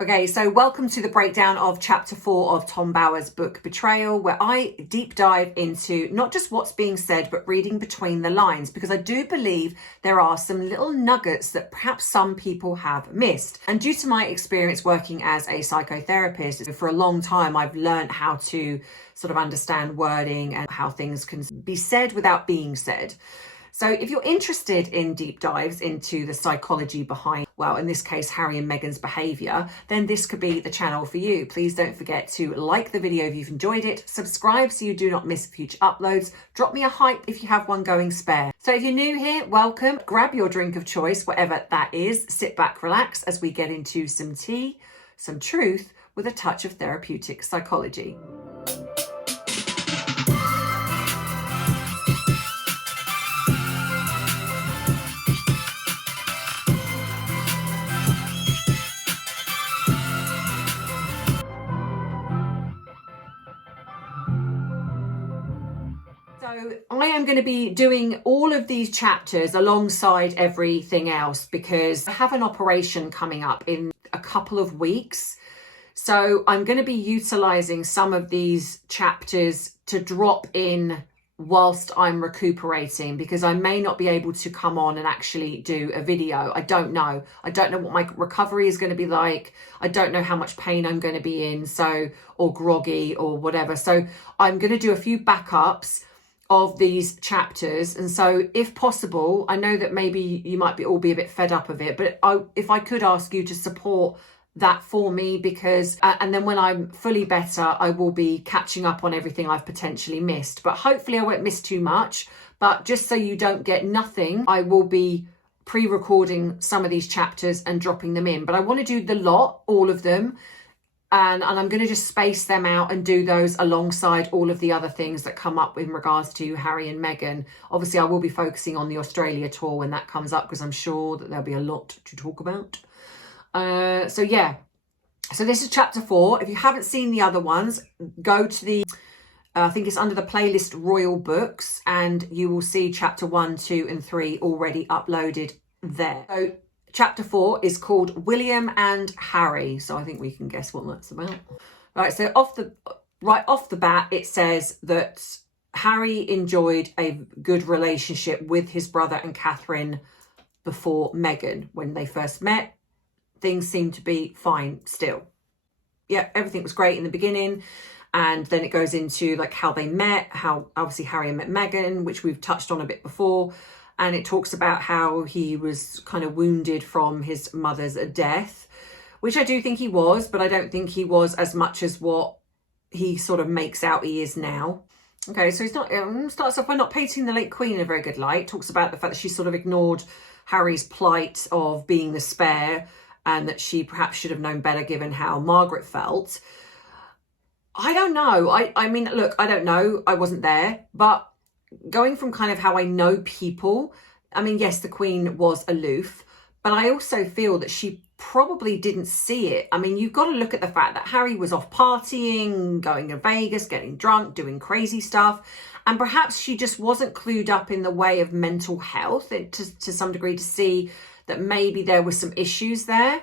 Okay, so welcome to the breakdown of chapter 4 of Tom Bower's book Betrayal, where I deep dive into not just what's being said, but reading between the lines, because I do believe there are some little nuggets that perhaps some people have missed. And due to my experience working as a psychotherapist, for a long time, I've learned how to sort of understand wording and how things can be said without being said. So if you're interested in deep dives into the psychology behind, well, in this case, Harry and Meghan's behaviour, then this could be the channel for you. Please don't forget to like the video if you've enjoyed it, subscribe so you do not miss future uploads, drop me a hype if you have one going spare. So if you're new here, welcome, grab your drink of choice, whatever that is, sit back, relax as we get into some tea, some truth with a touch of therapeutic psychology. So I am going to be doing all of these chapters alongside everything else because I have an operation coming up in a couple of weeks. So I'm going to be utilizing some of these chapters to drop in whilst I'm recuperating, because I may not be able to come on and actually do a video. I don't know. I don't know what my recovery is going to be like. I don't know how much pain I'm going to be in, or groggy or whatever. So I'm going to do a few backups of these chapters, and so if possible, I know that maybe you might all be a bit fed up of it, but if I could ask you to support that for me, because and then when I'm fully better, I will be catching up on everything I've potentially missed, but hopefully I won't miss too much. But just so you don't get nothing, I will be pre-recording some of these chapters and dropping them in, but I want to do the lot, all of them. And I'm going to just space them out and do those alongside all of the other things that come up in regards to Harry and Meghan. Obviously, I will be focusing on the Australia tour when that comes up, because I'm sure that there'll be a lot to talk about. So this is chapter 4. If you haven't seen the other ones, go to the, I think it's under the playlist Royal Books, and you will see chapter 1, 2 and 3 already uploaded there. So chapter 4 is called William and Harry. So I think we can guess what that's about. Right, so right off the bat, it says that Harry enjoyed a good relationship with his brother and Catherine before Meghan. When they first met, things seemed to be fine still. Yeah, everything was great in the beginning. And then it goes into like how they met, how obviously Harry met Meghan, which we've touched on a bit before. And it talks about how he was kind of wounded from his mother's death, which I do think he was, but I don't think he was as much as what he sort of makes out he is now. Okay, so he's not, starts off by not painting the late Queen in a very good light. Talks about the fact that she sort of ignored Harry's plight of being the spare, and that she perhaps should have known better given how Margaret felt. I don't know. I mean, look, I don't know. I wasn't there, but going from kind of how I know people, I mean, yes, the Queen was aloof, but I also feel that she probably didn't see it. I mean, you've got to look at the fact that Harry was off partying, going to Vegas, getting drunk, doing crazy stuff. And perhaps she just wasn't clued up in the way of mental health to some degree to see that maybe there were some issues there.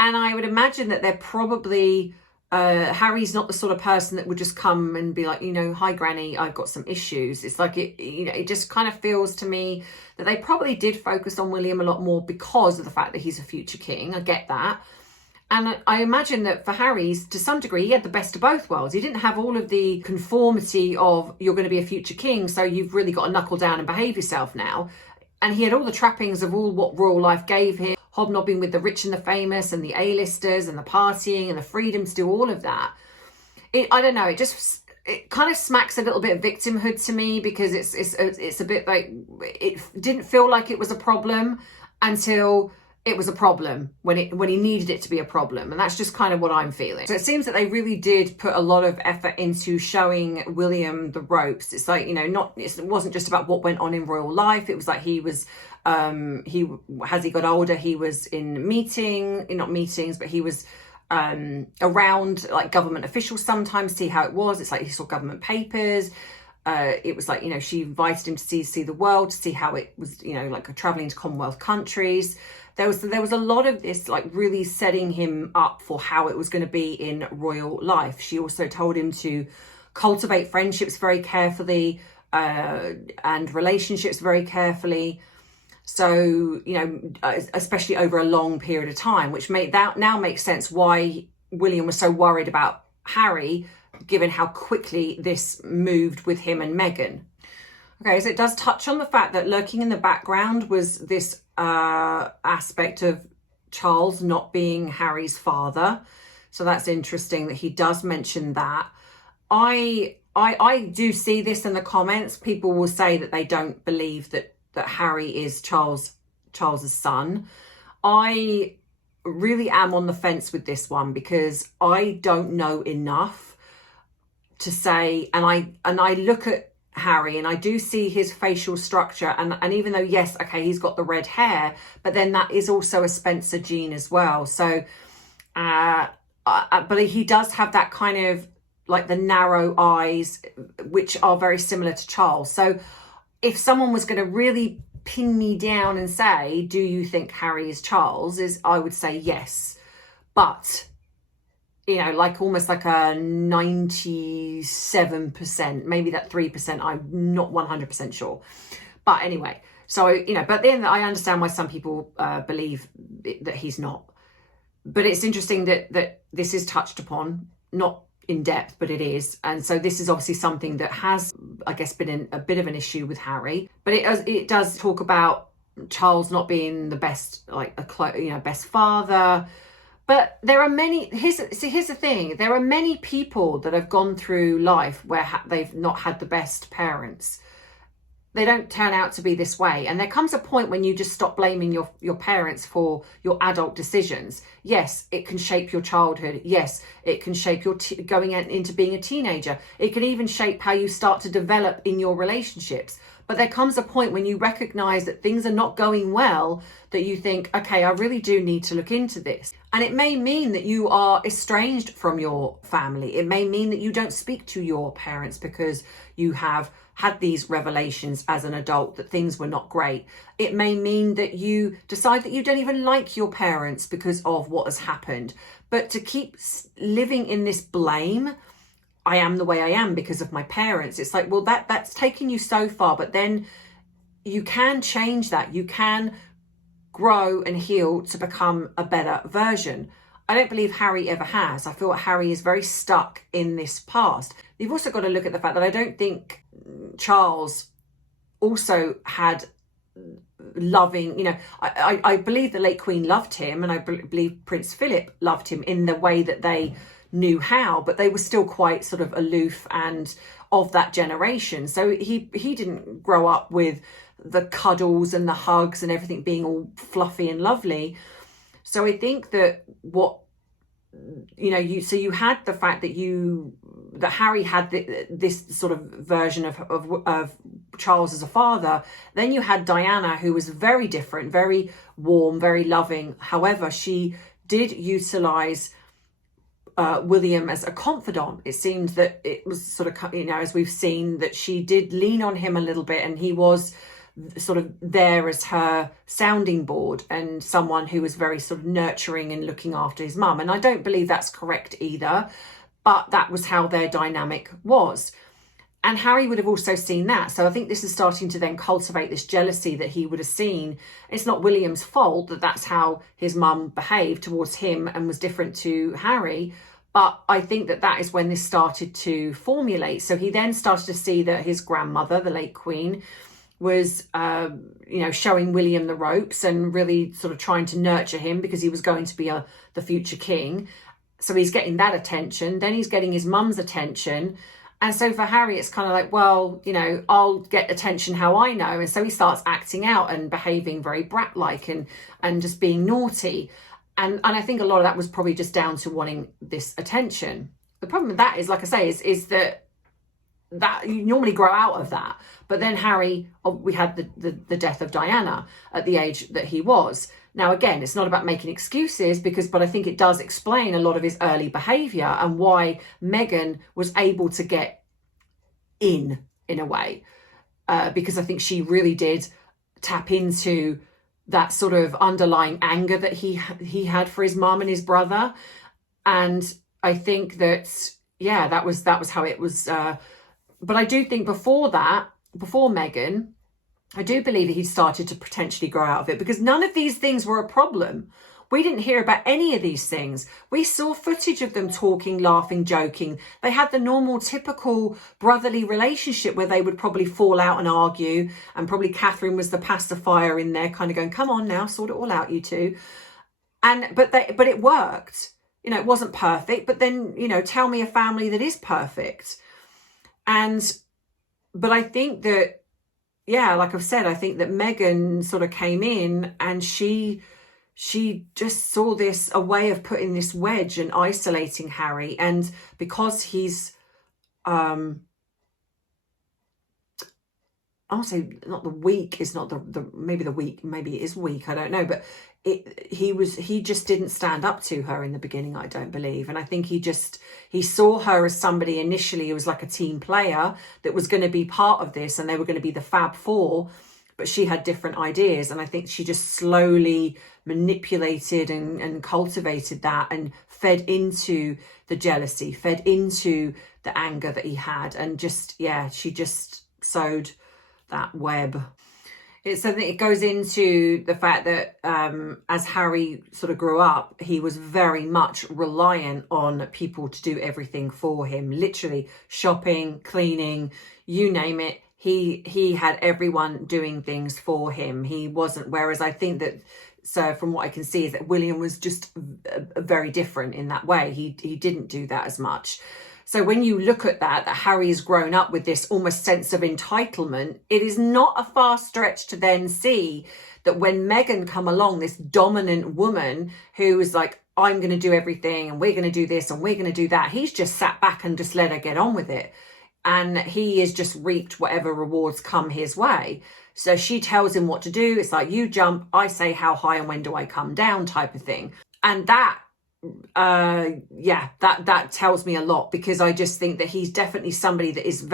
And I would imagine that they're probably... Harry's not the sort of person that would just come and be like, hi granny, I've got some issues. It's like, it just kind of feels to me that they probably did focus on William a lot more because of the fact that he's a future king. I get that. And I imagine that for Harry's, to some degree, he had the best of both worlds. He didn't have all of the conformity of you're going to be a future king, so you've really got to knuckle down and behave yourself now. And he had all the trappings of all what royal life gave him. Hobnobbing with the rich and the famous and the A-listers and the partying and the freedom to do all of that. I don't know, it kind of smacks a little bit of victimhood to me, because it's a bit like, it didn't feel like it was a problem until it was a problem when he needed it to be a problem. And that's just kind of what I'm feeling. So it seems that they really did put a lot of effort into showing William the ropes. It's like, it wasn't just about what went on in royal life. It was like he was, as he got older, he was not meetings, but he was around like government officials sometimes, see how it was. It's like he saw government papers. It was like, she invited him to see the world, to see how it was, like traveling to Commonwealth countries. there was a lot of this, like, really setting him up for how it was going to be in royal life. She also told him to cultivate friendships very carefully, and relationships very carefully. So, you know, especially over a long period of time, which now makes sense why William was so worried about Harry, given how quickly this moved with him and Meghan. Okay, so it does touch on the fact that lurking in the background was this aspect of Charles not being Harry's father. So that's interesting that he does mention that. I do see this in the comments. People will say that they don't believe that Harry is Charles's son. I really am on the fence with this one because I don't know enough to say, and I look at Harry and I do see his facial structure, and even though, yes, okay, he's got the red hair, but then that is also a Spencer gene as well. So but he does have that kind of, like, the narrow eyes, which are very similar to Charles. So if someone was going to really pin me down and say, do you think Harry is Charles, I would say yes. But, you know, like almost like a 97%, maybe that 3%, I'm not 100% sure. But anyway, so, you know, but then I understand why some people believe that he's not. But it's interesting that this is touched upon, not in depth, but it is. And so this is obviously something that has, I guess, been a bit of an issue with Harry. But it does talk about Charles not being the best, like, best father. But there are many, here's the thing, there are many people that have gone through life where they've not had the best parents. They don't turn out to be this way. And there comes a point when you just stop blaming your parents for your adult decisions. Yes, it can shape your childhood. Yes, it can shape your going into being a teenager. It can even shape how you start to develop in your relationships. But there comes a point when you recognize that things are not going well, that you think, okay, I really do need to look into this. And it may mean that you are estranged from your family. It may mean that you don't speak to your parents because you have had these revelations as an adult that things were not great. It may mean that you decide that you don't even like your parents because of what has happened. But to keep living in this blame, I am the way I am because of my parents, it's like, well, that's taken you so far, but then you can change that. You can grow and heal to become a better version. I don't believe Harry ever has. I feel like Harry is very stuck in this past. You've also got to look at the fact that I don't think Charles also had loving, you know, I believe the late Queen loved him, and I believe Prince Philip loved him in the way that they knew how, but they were still quite sort of aloof and of that generation. So he didn't grow up with the cuddles and the hugs and everything being all fluffy and lovely. So I think that what, you know, you had the fact that Harry had this sort of version of Charles as a father. Then you had Diana, who was very different, very warm, very loving. However, she did utilize William as a confidant. It seemed that it was sort of, you know, as we've seen, that she did lean on him a little bit, and he was sort of there as her sounding board and someone who was very sort of nurturing and looking after his mum. And I don't believe that's correct either, but that was how their dynamic was. And Harry would have also seen that. So I think this is starting to then cultivate this jealousy that he would have seen. It's not William's fault that that's how his mum behaved towards him and was different to Harry. But I think that is when this started to formulate. So he then started to see that his grandmother, the late Queen, was, you know, showing William the ropes and really sort of trying to nurture him because he was going to be the future king. So he's getting that attention. Then he's getting his mum's attention. And so for Harry, it's kind of like, well, you know, I'll get attention how I know. And so he starts acting out and behaving very brat-like and just being naughty. And I think a lot of that was probably just down to wanting this attention. The problem with that is, like I say, is that you normally grow out of that. But then Harry, we had the death of Diana at the age that he was. Now, again, it's not about making excuses but I think it does explain a lot of his early behaviour and why Meghan was able to get in a way. Because I think she really did tap into that sort of underlying anger that he had for his mum and his brother. And I think that, yeah, that was how it was. But I do think before Meghan, I do believe that he'd started to potentially grow out of it, because none of these things were a problem. We didn't hear about any of these things. We saw footage of them talking, laughing, joking. They had the normal, typical brotherly relationship where they would probably fall out and argue. And probably Catherine was the pacifier in there, kind of going, come on now, sort it all out, you two. But it worked. You know, it wasn't perfect. But then, you know, tell me a family that is perfect. But I think that, yeah, like I've said, I think that Meghan sort of came in and she just saw this, a way of putting this wedge and isolating Harry. And because he's, I'll say not the weak, is not maybe it is weak, I don't know, but he just didn't stand up to her in the beginning, I don't believe. And I think he saw her as somebody initially who was like a team player that was going to be part of this, and they were going to be the Fab Four, but she had different ideas. And I think she just slowly manipulated and cultivated that, and fed into the jealousy, fed into the anger that he had, and just, yeah, she just sewed that web. I think it goes into the fact that as Harry sort of grew up, he was very much reliant on people to do everything for him, literally shopping, cleaning, you name it. He had everyone doing things for him. He wasn't, whereas I think that, so from what I can see, is that William was just very different in that way. He didn't do that as much. So when you look at that Harry's grown up with this almost sense of entitlement, it is not a far stretch to then see that when Meghan come along, this dominant woman who is like, I'm going to do everything and we're going to do this and we're going to do that, he's just sat back and just let her get on with it. And he has just reaped whatever rewards come his way. So she tells him what to do. It's like, you jump, I say how high and when do I come down type of thing. And that, that tells me a lot, because I just think that he's definitely somebody that is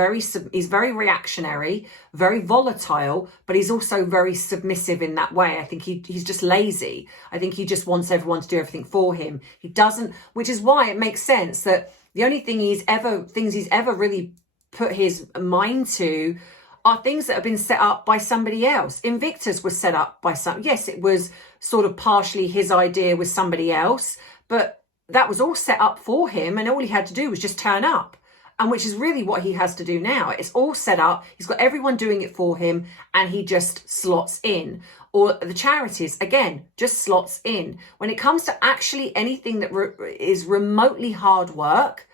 he's very reactionary, very volatile, but he's also very submissive in that way. I think he's just lazy. I think he just wants everyone to do everything for him. He doesn't, which is why it makes sense that the only thing he's ever really put his mind to are things that have been set up by somebody else. Invictus was set up by yes, it was sort of partially his idea with somebody else, but that was all set up for him, and all he had to do was just turn up, and which is really what he has to do now. It's all set up. He's got everyone doing it for him, and he just slots in. Or the charities, again, just slots in. When it comes to actually anything that is remotely hard work,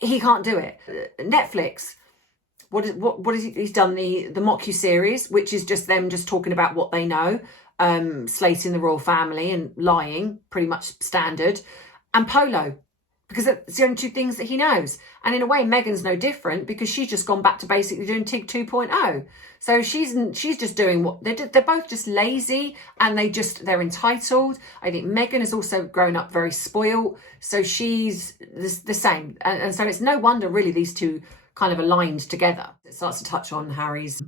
he can't do it. Netflix, what is he's done the mockuseries, which is just them just talking about what they know, slating the royal family and lying, pretty much standard, and Polo, because it's the only two things that he knows. And in a way, Meghan's no different, because she's just gone back to basically doing TIG 2.0. So she's just doing what they're both just lazy, and they're entitled. I think Meghan has also grown up very spoiled, so she's the same, and so it's no wonder really these two kind of aligned together. It starts to touch on Harry's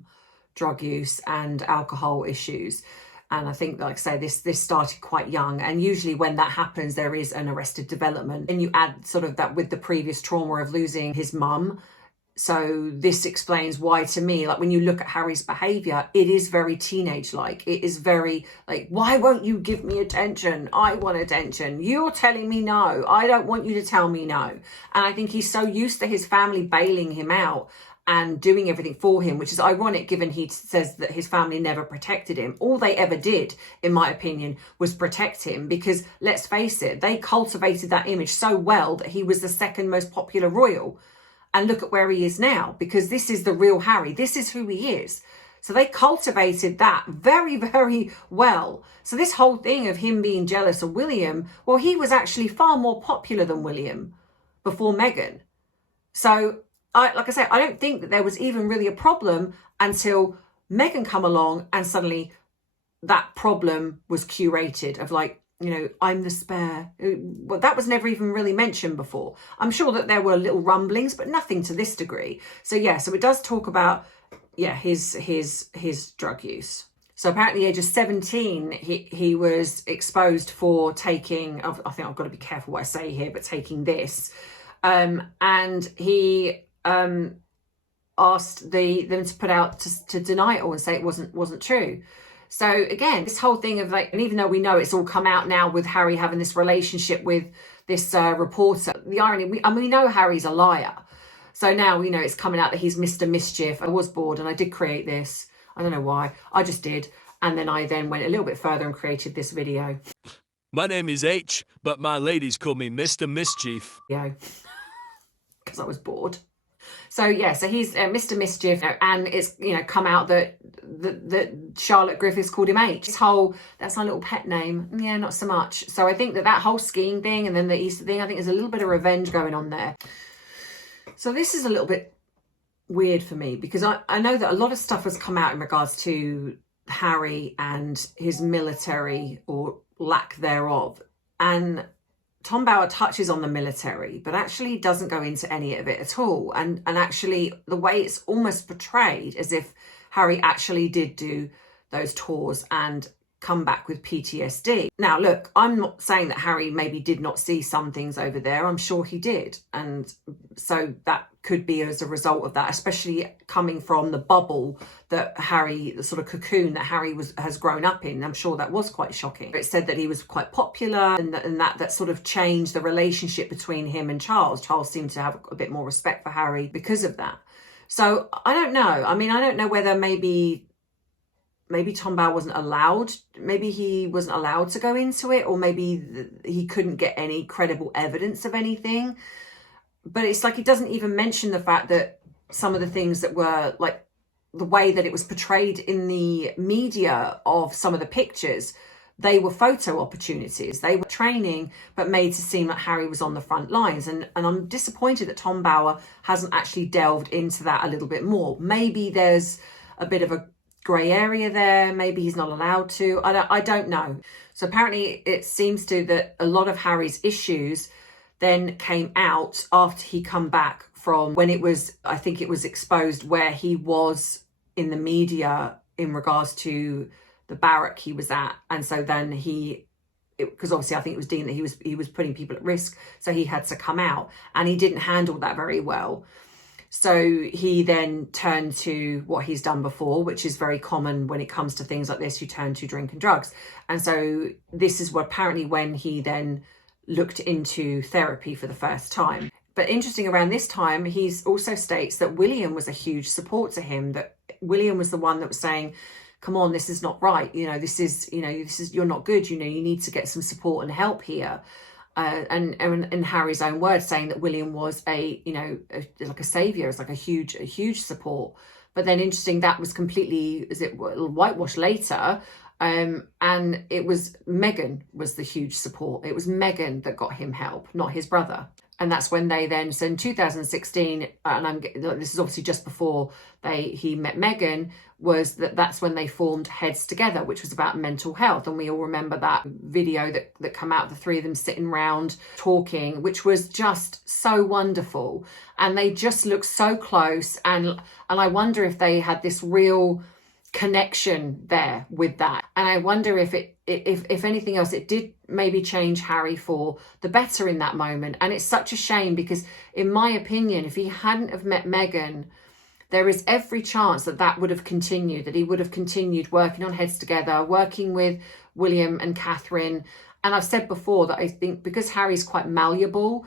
drug use and alcohol issues. And I think, like I say, this started quite young. And usually when that happens, there is an arrested development. And you add sort of that with the previous trauma of losing his mum. So this explains why, to me, like when you look at Harry's behaviour, it is very teenage-like. It is very like, why won't you give me attention? I want attention. You're telling me no. I don't want you to tell me no. And I think he's so used to his family bailing him out and doing everything for him, which is ironic given he says that his family never protected him. All they ever did, in my opinion, was protect him, because let's face it, they cultivated that image so well that he was the second most popular royal. And look at where he is now, because this is the real Harry. This is who he is. So they cultivated that very, very well. So this whole thing of him being jealous of William, well, he was actually far more popular than William before Meghan. So like I said, I don't think that there was even really a problem until Meghan come along, and suddenly that problem was curated of like, you know, I'm the spare. Well, that was never even really mentioned before. I'm sure that there were little rumblings, but nothing to this degree. So yeah, so it does talk about, yeah, his drug use. So apparently, at the age of 17, he was exposed for taking. I think I've got to be careful what I say here, but taking this, and he asked them to put out to deny it all and say it wasn't true. So again, this whole thing of like, and even though we know it's all come out now with Harry having this relationship with this reporter, the irony, we know Harry's a liar. So now we know it's coming out that he's Mr. Mischief. I was bored and I did create this. I don't know why. I just did. And then I went a little bit further and created this video. My name is H, but my ladies call me Mr. Mischief. Yeah, because I was bored. So yeah, so he's Mr. Mischief, and it's come out that Charlotte Griffiths called him H. This whole, that's my little pet name. Yeah, not so much. So I think that whole skiing thing and then the Easter thing, I think there's a little bit of revenge going on there. So this is a little bit weird for me because I know that a lot of stuff has come out in regards to Harry and his military or lack thereof. And Tom Bower touches on the military, but actually doesn't go into any of it at all. And actually the way it's almost portrayed as if Harry actually did do those tours and come back with PTSD. Now, look, I'm not saying that Harry maybe did not see some things over there. I'm sure he did. And so that could be as a result of that, especially coming from the bubble that Harry, the sort of cocoon that Harry has grown up in. I'm sure that was quite shocking. It said that he was quite popular and that sort of changed the relationship between him and Charles. Charles seemed to have a bit more respect for Harry because of that. So I don't know. I mean, I don't know whether maybe Tom Bower wasn't allowed. Maybe he wasn't allowed to go into it, or maybe he couldn't get any credible evidence of anything. But it's like he doesn't even mention the fact that some of the things that were like the way that it was portrayed in the media of some of the pictures, they were photo opportunities. They were training, but made to seem like Harry was on the front lines. And I'm disappointed that Tom Bower hasn't actually delved into that a little bit more. Maybe there's a bit of a grey area there. Maybe he's not allowed to. I don't know. So apparently it seems to that a lot of Harry's issues then came out after he come back from when it was, I think it was exposed where he was in the media in regards to the barrack he was at. And so then because obviously I think it was deemed that he was putting people at risk, so he had to come out, and he didn't handle that very well. So he then turned to what he's done before, which is very common when it comes to things like this. You turn to drink and drugs. And so this is apparently when he then looked into therapy for the first time. But interesting, around this time, he also states that William was a huge support to him, that William was the one that was saying, come on, this is not right. This is, you're not good. You need to get some support and help here. And in Harry's own words, saying that William was like a savior, it's like a huge support. But then interesting, that was completely, whitewashed later. And it was Meghan was the huge support. It was Meghan that got him help, not his brother. And that's when they then, so in 2016, and this is obviously just before he met Meghan, that's when they formed Heads Together, which was about mental health. And we all remember that video that come out, the three of them sitting around talking, which was just so wonderful. And they just looked so close. And I wonder if they had this real connection there with that. And I wonder if if anything else, it did maybe change Harry for the better in that moment. And it's such a shame because, in my opinion, if he hadn't have met Meghan, there is every chance that would have continued, that he would have continued working on Heads Together, working with William and Catherine. And I've said before that I think because Harry's quite malleable,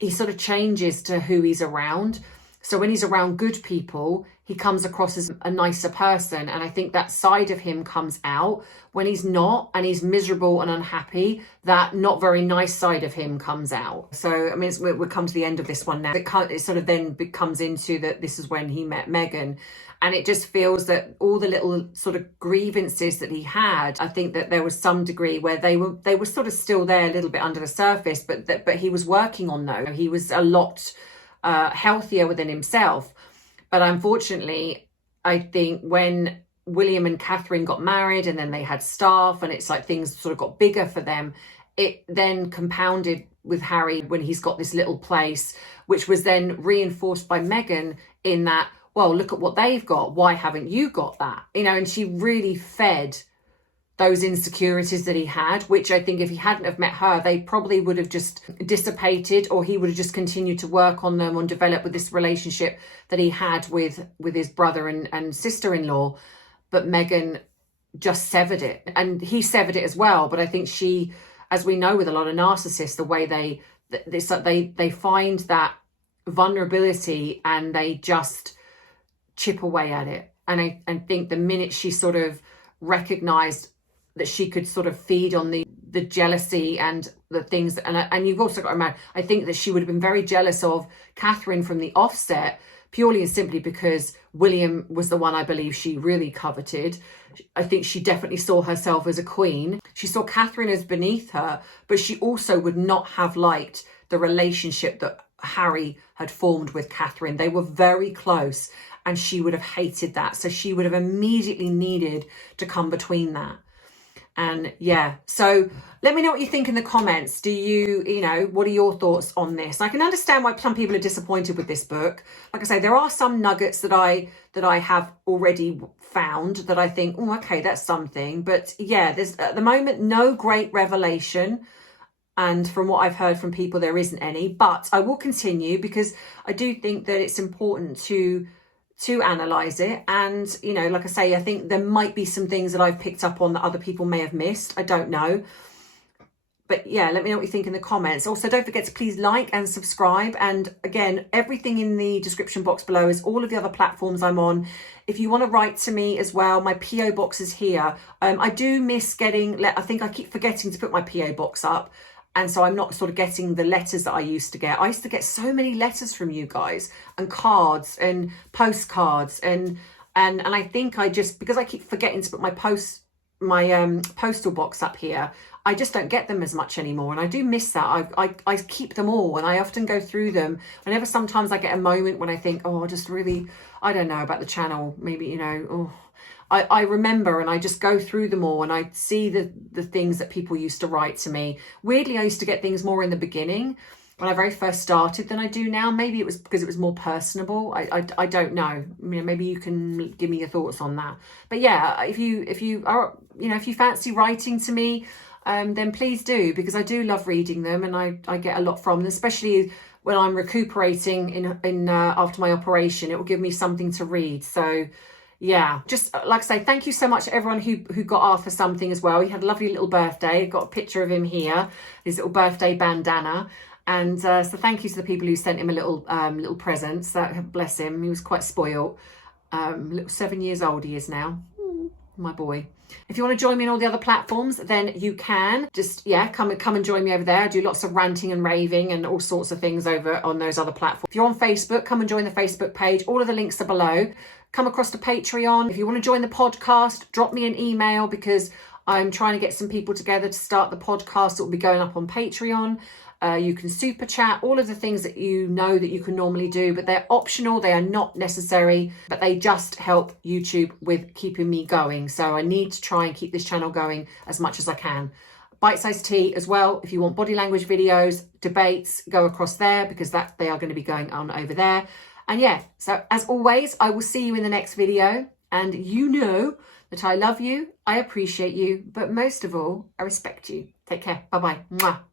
he sort of changes to who he's around. So when he's around good people, he comes across as a nicer person. And I think that side of him comes out. When he's not and he's miserable and unhappy, that not very nice side of him comes out. So, I mean, we've come to the end of this one now. It sort of then comes into that this is when he met Meghan. And it just feels that all the little sort of grievances that he had, I think that there was some degree where they were sort of still there a little bit under the surface, but he was working on those. He was a lot healthier within himself. But unfortunately, I think when William and Catherine got married and then they had staff and it's like things sort of got bigger for them, it then compounded with Harry when he's got this little place, which was then reinforced by Meghan in that, well, look at what they've got. Why haven't you got that? You know, and she really fed those insecurities that he had, which I think if he hadn't have met her, they probably would have just dissipated, or he would have just continued to work on them and develop with this relationship that he had with his brother and sister-in-law. But Meghan just severed it, and he severed it as well. But I think she, as we know with a lot of narcissists, the way they find that vulnerability and they just chip away at it. And I think the minute she sort of recognized that she could sort of feed on the jealousy and the things, and you've also got to remember, I think that she would have been very jealous of Catherine from the offset, purely and simply because William was the one I believe she really coveted. I think she definitely saw herself as a queen. She saw Catherine as beneath her, but she also would not have liked the relationship that Harry had formed with Catherine. They were very close, and she would have hated that. So she would have immediately needed to come between that. And yeah, so let me know what you think in the comments. Do you know, what are your thoughts on this? I can understand why some people are disappointed with this book. Like I say, there are some nuggets that I have already found that I think, oh, okay, that's something. But yeah, there's at the moment no great revelation. And from what I've heard from people, there isn't any. But I will continue because I do think that it's important to analyze it. And, you know, like I say, I think there might be some things that I've picked up on that other people may have missed. I don't know. But yeah, let me know what you think in the comments. Also, don't forget to please like and subscribe. And again, everything in the description box below is all of the other platforms I'm on. If you want to write to me as well, my PO box is here. I do miss getting, I think I keep forgetting to put my PO box up. And so I'm not sort of getting the letters that I used to get. I used to get so many letters from you guys, and cards and postcards. And I think I just, because I keep forgetting to put my postal box up here, I just don't get them as much anymore. And I do miss that. I keep them all, and I often go through them. Whenever sometimes I get a moment when I think, oh, I just really, I don't know about the channel. Maybe, you know, oh, I remember, and I just go through them all, and I see the things that people used to write to me. Weirdly, I used to get things more in the beginning when I very first started than I do now. Maybe it was because it was more personable. I don't know. You know, maybe you can give me your thoughts on that. But yeah, if you are, you know, if you fancy writing to me, then please do, because I do love reading them, and I get a lot from them, especially when I'm recuperating in after my operation. It will give me something to read. So yeah, just like I say, thank you so much to everyone who got Arthur something as well. He had a lovely little birthday. Got a picture of him here, his little birthday bandana. And so thank you to the people who sent him a little presents. That, bless him, he was quite spoiled. Little 7 years old he is now. My boy. If you want to join me on all the other platforms, then you can. Just, yeah, come and join me over there. I do lots of ranting and raving and all sorts of things over on those other platforms. If you're on Facebook, come and join the Facebook page. All of the links are below. Come across to Patreon. If you want to join the podcast, drop me an email, because I'm trying to get some people together to start the podcast that will be going up on Patreon. You can super chat, all of the things that you know that you can normally do, but they're optional. They are not necessary, but they just help YouTube with keeping me going. So I need to try and keep this channel going as much as I can. Bite-sized tea as well. If you want body language videos, debates, go across there, because they are going to be going on over there. And yeah, so as always, I will see you in the next video. And you know that I love you, I appreciate you, but most of all, I respect you. Take care. Bye-bye. Mwah.